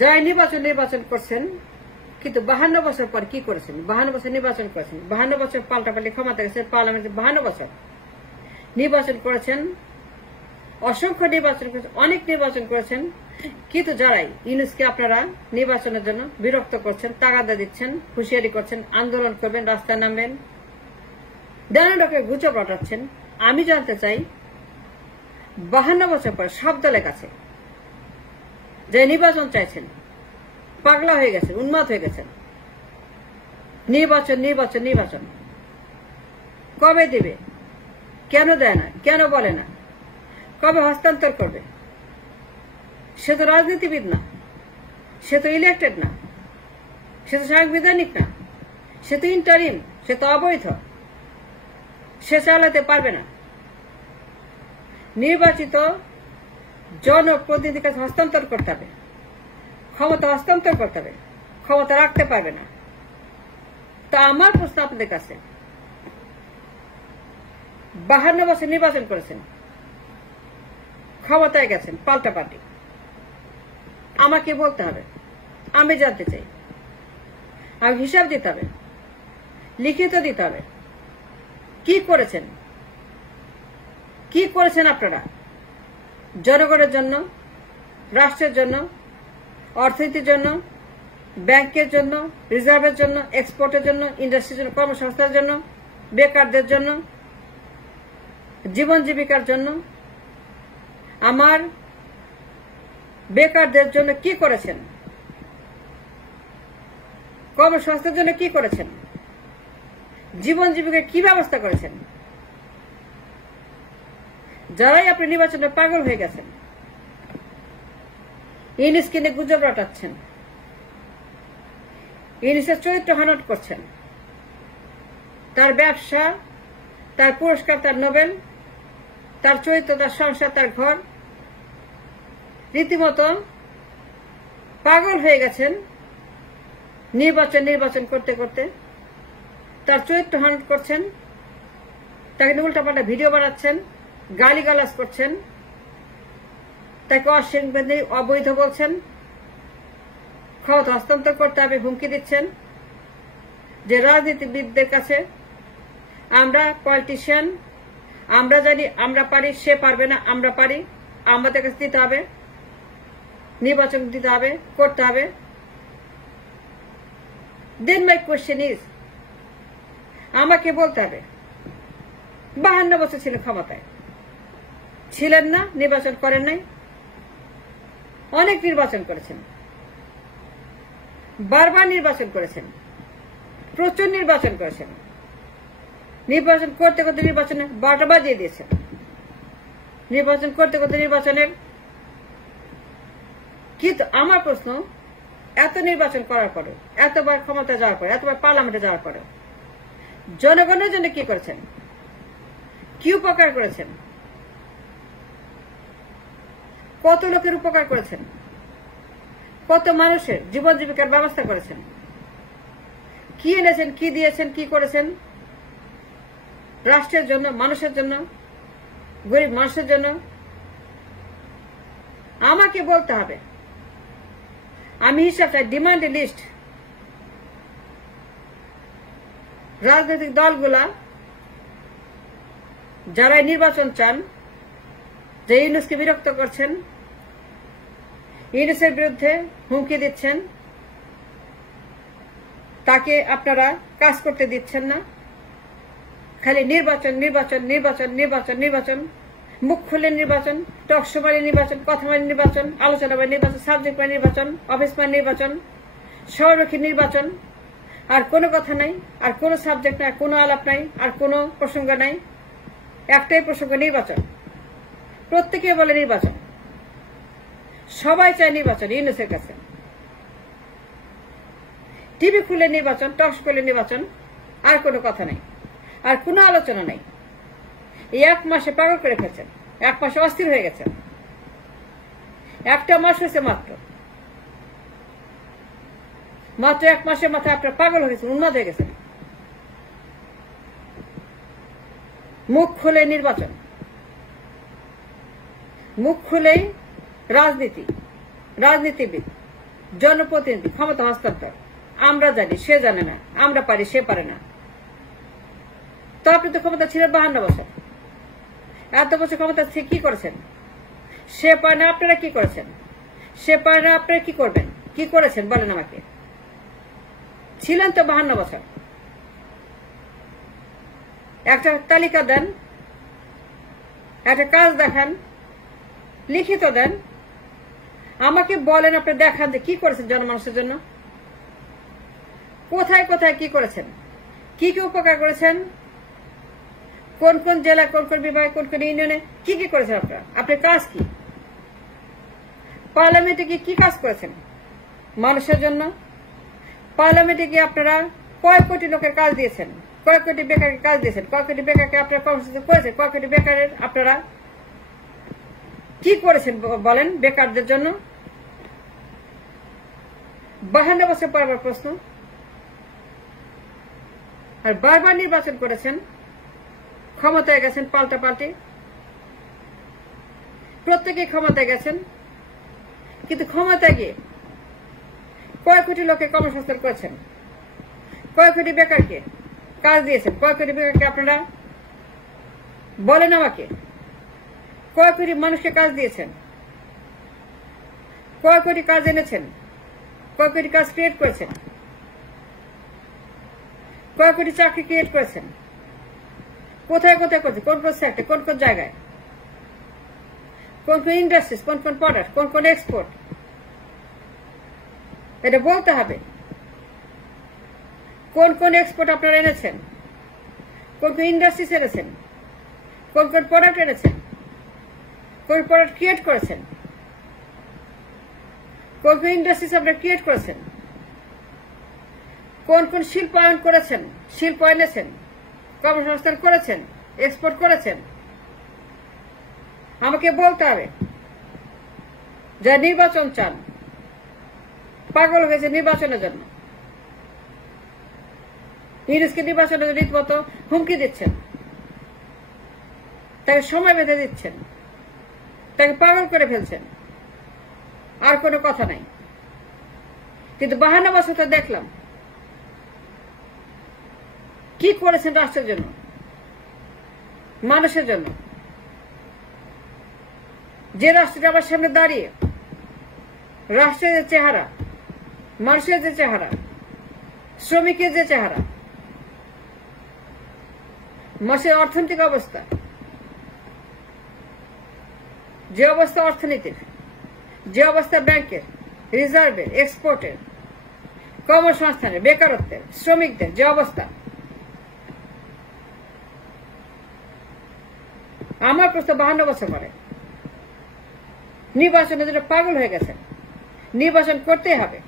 যারা নির্বাচন করছেন, কিন্তু 52 বছর পর কি করেছেন? 52 বছর নির্বাচন করেছেন, 52 বছর পাল্টাপাল্টি ক্ষমতা গেছে, পার্লামেন্টে 52 বছর নির্বাচন করেছেন, অসংখ্য নির্বাচন করেছেন, অনেক নির্বাচন করেছেন। কিন্তু যারাই ইউনূসকে আপনারা নির্বাচনের জন্য বিরক্ত করছেন, তাগাদা দিচ্ছেন, হুঁশিয়ারি করছেন, আন্দোলন করবেন, রাস্তায় নামবেন, নানারকমের গুজব রটাচ্ছেন, আমি জানতে চাই 52 বছর পর সব দলের কাছে যে নির্বাচন চাইছেন, পাগলা হয়ে গেছেন, উন্মাদ হয়ে গেছেন, নির্বাচন কবে দেবে? কেন দেয় না? কেন বলে না? কবে হস্তান্তর করবে? সে তো রাজনীতিবিদ না, সে তো ইলেক্টেড না, সে তো সাংবিধানিক না, সে তো ইন্টারিম, সে তো অবৈধ, সে চালাতে পারবে না। নির্বাচিত জনপ্রতিনিধির কাছে হস্তান্তর করতে হবে, ক্ষমতা হস্তান্তর করতে হবে, ক্ষমতা রাখতে পারবে না। তা আমার প্রশ্ন আপনাদের কাছে, 52 বছর নির্বাচন করেছেন, ক্ষমতায় গেছেন, পাল্টাপাল্টি, আমাকে বলতে হবে, আমি জানতে চাই, আমি হিসাব দিতে হবে, লিখিত দিতে হবে, কি করেছেন, কি করেছেন আপনারা জনগণের জন্য, রাষ্ট্রের জন্য, অর্থনীতির জন্য, ব্যাংকের জন্য, রিজার্ভের জন্য, এক্সপোর্টের জন্য, ইন্ডাস্ট্রির জন্য, কর্মসংস্থানের জন্য, বেকারদের জন্য, জীবন জীবিকার জন্য, আমার বেকারদের জন্য কি করেছেন, কর্মসংস্থানের জন্য কি করেছেন, জীবন জীবিকার কি ব্যবস্থা করেছেন? যারাই আপনি নির্বাচনে পাগল হয়ে গেছেন, ইউনূসকে নিয়ে গুজব রটাচ্ছেন, ইউনূসের চরিত্র হনন করছেন, তার ব্যবসা, তার পুরস্কার, তার নোবেল, তার চরিত্র, তার সংসার, তার ঘর, রীতিমতো পাগল হয়ে গেছেন নির্বাচন করতে করতে। তার চরিত্র হনন করছেন, তাকে উল্টাপাল্টা ভিডিও বানাচ্ছেন, গালিগালাজ করছেন, তাকে অসাংবিধানিক, অবৈধ বলছেন, ক্ষমতা হস্তান্তর করতে হবে হুমকি দিচ্ছেন। যে রাজনীতিবিদদের কাছে আমরা পলিটিশিয়ান, আমরা জানি, আমরা পারি, সে পারবে না, আমরা পারি, আমাদের কাছে দিতে হবে, নির্বাচন দিতে হবে, করতে হবে। দেন মাই কোয়েশ্চেন ইজ, আমাকে বলতে হবে 52 বছর ছিলেন ক্ষমতায়, ছিলেন না, নির্বাচন করেন নাই, অনেক নির্বাচন করেছেন, বারবার নির্বাচন করেছেন, প্রচুর নির্বাচন করেছেন, নির্বাচন করতে করতে নির্বাচনে 12টা বাজিয়ে দিয়েছেন, নির্বাচন করতে করতে নির্বাচনের। কিন্তু আমার প্রশ্ন, এত নির্বাচন করার পরেও, এতবার ক্ষমতা যাওয়ার পরে, এতবার পার্লামেন্টে যাওয়ার পরেও জনগণের জন্য কি করেছেন? কি উপকার করেছেন? কত লোকের উপকার করেছেন? কত মানুষের জীবন জীবিকার ব্যবস্থা করেছেন? কি এনেছেন, কি দিয়েছেন, কি করেছেন রাষ্ট্রের জন্য, মানুষের জন্য, গরিব মানুষের জন্য? আমাকে বলতে হবে, আমি হিসাব চাই, ডিমান্ড লিস্ট। রাজনৈতিক দলগুলা যারা নির্বাচন চান, যে ইউনূসকে বিরক্ত করছেন, ইউনূসের বিরুদ্ধে হুমকি দিচ্ছেন, তাকে আপনারা কাজ করতে দিচ্ছেন না, খালি নির্বাচন, মুখ খুলে নির্বাচন, টকশো মারি নির্বাচন, কথা মারি নির্বাচন, আলোচনা মারি নির্বাচন, সাবজেক্ট মারি নির্বাচন, অফিস মারি নির্বাচন, সর্বমুখী নির্বাচন, আর কোনো কথা নাই, আর কোনো সাবজেক্ট নাই, কোনো আলাপ নাই, আর কোনো প্রসঙ্গ নাই, একটাই প্রসঙ্গ, নির্বাচন। প্রত্যেকে বলে নির্বাচন, সবাই চায় নির্বাচন ইউনূসের কাছে। টিভি খুলে নির্বাচন, টকশো খুলে নির্বাচন, আর কোনো কথা নাই, আর কোনো আলোচনা নাই। এই 1 মাসে পাগল করে ফেলছেন, 1 মাসে অস্থির হয়ে গেছেন। 1টা মাস হয়েছে মাত্র 1 মাসের মাথায় আপনার পাগল হয়ে গেছেন, উন্মাদ হয়ে গেছেন। মুখ খুলে নির্বাচন, মুখ খুলেই রাজনীতিবিদ, জনপ্রতিনিধি, ক্ষমতা হস্তান্তর। আমরা জানি, সে জানে না, আমরা পারি, সে পারে না। তো আপনি তো ক্ষমতা ছিলেন 52 বছর। এত বছর ক্ষমতা থেকে কি করেছেন? সে পারে না, আপনারা কি করেছেন? সে পারে না, আপনারা কি করবেন? কি করেছেন বলেন আমাকে। ছিলেন তো 52 বছর। একটা তালিকা দেন, একটা কাজ দেখান, লিখিত দেন, আমাকে বলেন, আপনি দেখান যে কি করেছেন জনমানুষের জন্য। কোথায় কোথায় কি করেছেন, কি কি উপকার করেছেন, কোন কোন জেলা, কোন কোন বিভাগে, কোন কোন ইউনিয়নে কি কি করেছেন আপনারা, আপনার কাজ কি? পার্লামেন্টে গিয়ে কি কাজ করেছেন মানুষের জন্য? পার্লামেন্টে গিয়ে আপনারা কয় কোটি লোকের কাজ দিয়েছেন, কয় কোটি বেকারকে কাজ দিয়েছেন, কয় কোটি বেকারকে আপনারা কর্মসংস্থান করেছেন, কয় কোটি বেকারের আপনারা কি করেছেন বলেন বেকারদের জন্য? 52 বছর পর আবার প্রশ্ন। আর বারবার নির্বাচন করেছেন, ক্ষমতায় গেছেন পাল্টাপাল্টি, প্রত্যেকে ক্ষমতায় গেছেন, কিন্তু ক্ষমতায় গিয়ে কয় কোটি লোকের কর্মসংস্থান করেছেন, কয় কোটি বেকারকে কাজ দিয়েছেন, কয় কোটি বেকারকে আপনারা বলেন আমাকে, কয় কোটি মানুষকে কাজ দিয়েছেন, কয় কোটি কাজ এনেছেন, কয় কোটি কাজ ক্রিয়েট করেছেন, কয় কোটি চাকরি ক্রিয়েট করেছেন, কোথায় কোথায় করছেন, কোন কোন সেক্টর, কোন কোন জায়গায়, কোন কোন ইন্ডাস্ট্রিজ, কোন কোন প্রোডাক্ট, কোন কোন এক্সপোর্ট, এটা বলতে হবে। কোন কোন এক্সপোর্ট আপনারা এনেছেন, কোন কোন ইন্ডাস্ট্রিজ এনেছেন, কোন কোন প্রোডাক্ট এনেছেন, কোন প্রোডাক্ট ক্রিয়েট করেছেন, কোন কোন ইন্ডাস্ট্রিজ আপনারা ক্রিয়েট করেছেন, কোন কোন শিল্পায়ন করেছেন, শিল্প এনেছেন, কর্মসংস্থান করেছেন, এক্সপোর্ট করেছেন, আমাকে বলতে হবে। যা নির্বাচন চান, পাগল হয়েছে নির্বাচনের জন্য, ইংরেজকে নির্বাচনের জন্য রীতিমতো হুমকি দিচ্ছেন, তাকে সময় বেঁধে দিচ্ছেন, তাকে পাগল করে ফেলছেন, আর কোনো কথা নাই। কিন্তু 52 বছর তো দেখলাম কি করেছেন রাষ্ট্রের জন্য, মানুষের জন্য। যে রাষ্ট্রটা আমার সামনে দাঁড়িয়ে, রাষ্ট্রের যে চেহারা, মানুষের যে চেহারা, শ্রমিকের যে চেহারা, মানুষের অর্থনৈতিক অবস্থা, যে অবস্থা অর্থনীতির, যে অবস্থা ব্যাংকের, রিজার্ভের, এক্সপোর্টের, কর্মসংস্থানের, বেকারত্বের, শ্রমিকদের যে অবস্থা, আমার প্রশ্ন 52 বছর পরে নির্বাচনের জন্য পাগল হয়ে গেছেন। নির্বাচন করতেই হবে,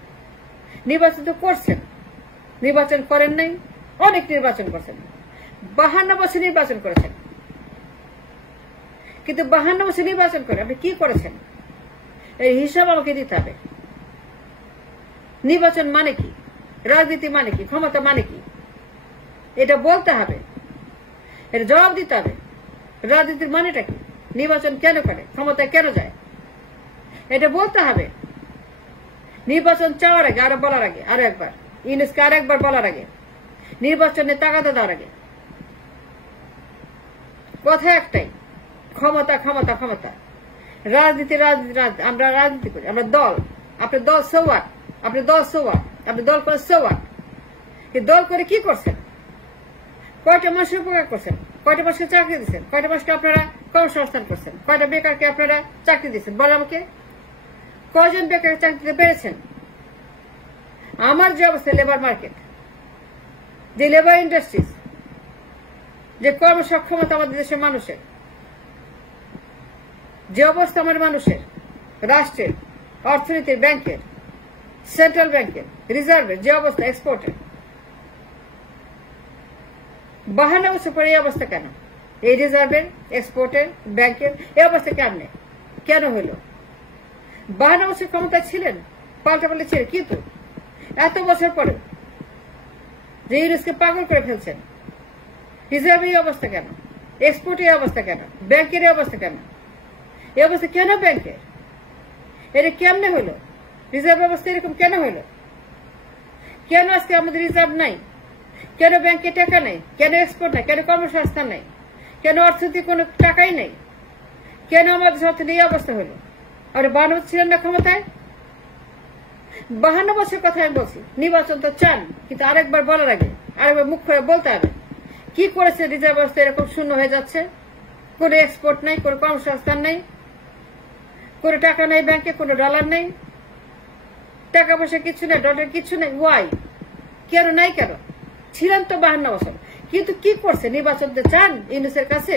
নির্বাচন তো করছেন, নির্বাচন করেন নাই, অনেক নির্বাচন করছেন, 52 বছর নির্বাচন করেছেন। কিন্তু 52 বছর নির্বাচন করে আপনি কি করেছেন এই হিসাব আমাকে দিতে হবে। নির্বাচন মানে কি, রাজনীতি মানে কি, ক্ষমতা মানে কি, এটা বলতে হবে, এটা জবাব দিতে হবে। রাজনীতির মানেটা কি, নির্বাচন কেন করে, ক্ষমতায় কেন যায়, এটা বলতে হবে। নির্বাচন চাওয়ার আগে, আরো বলার আগে, আরো একবার ইউনুসকে আরেকবার বলার আগে, নির্বাচনে তাগাদা দেওয়ার আগে, কথা একটাই, ক্ষমতা ক্ষমতা ক্ষমতা। রাজনীতি রাজনীতি রাজনীতি, আমরা রাজনীতি করি, আমরা দল। আপনার দল সৌয়াট, আপনি দল সৌয়াট, আপনি দল করে সৌয়াট। দল করে কি করছেন, কয়টা মানুষের উপকার করছেন, কয়টা মানুষকে চাকরি দিচ্ছেন, কয়টা মানুষকে আপনারা কর্মসংস্থান করছেন, কয়টা বেকারকে আপনারা চাকরি দিচ্ছেন, বলেন আমাকে। কয়জন বেকারকে চাকরি দিতে পেরেছেন? আমার যে অবস্থা লেবার মার্কেট, যে লেবার ইন্ডাস্ট্রিজ, যে কর্মসক্ষমতা আমাদের দেশের মানুষের, যে অবস্থা আমার মানুষের, রাষ্ট্রের, অর্থনীতির, ব্যাংকের, সেন্ট্রাল ব্যাংকের, রিজার্ভের যে অবস্থা, এক্সপোর্টের, 52 বছর পরে এই অবস্থা কেন? এই রিজার্ভের, এক্সপোর্টের, ব্যাংকের এই অবস্থা কেমনে, কেন হইল? 52 বছর ক্ষমতা ছিলেন, পাল্টাপাল্টি ছিলেন, কিন্তু এত বছর পরে যে ইউনুসকে পাগল করে ফেলছেন, রিজার্ভের এই অবস্থা কেন, এক্সপোর্টের এই অবস্থা কেন, ব্যাংকের এই অবস্থা কেন, এই অবস্থা কেন ব্যাংকের? এটা কেমনে হইল? রিজার্ভ ব্যবস্থা এরকম কেন হইল? কেন আজকে আমাদের রিজার্ভ নাই? কেন ব্যাংকে টাকা নাই? কেন এক্সপোর্ট নাই? কেন কর্মসংস্থান নাই? কেন অর্থনীতি কোনো টাকাই নাই? কেন আমাদের সাথে এই অবস্থা হলো? আর 52 বছর ছিলেন না ক্ষমতায়? 52 বছর কথা আমি বলছি। নির্বাচন তো চান, কিন্তু আরেকবার বলার আগে আরেকবার মুখ করে বলতে হবে কি করেছে রিজার্ভ ব্যবস্থা এরকম শূন্য হয়ে যাচ্ছে। কোনো এক্সপোর্ট নাই, কোনো কর্মসংস্থান নেই, কোনো টাকা নেই ব্যাংকে, কোনো ডলার নেই, টাকা পয়সা কিছু নেই, ডলার কিছু নেই। ওয়াই? কেন নাই? কেন ছিলেন তো 52 বছর, কিন্তু কি করছে? নির্বাচন চান ইউনুসের কাছে?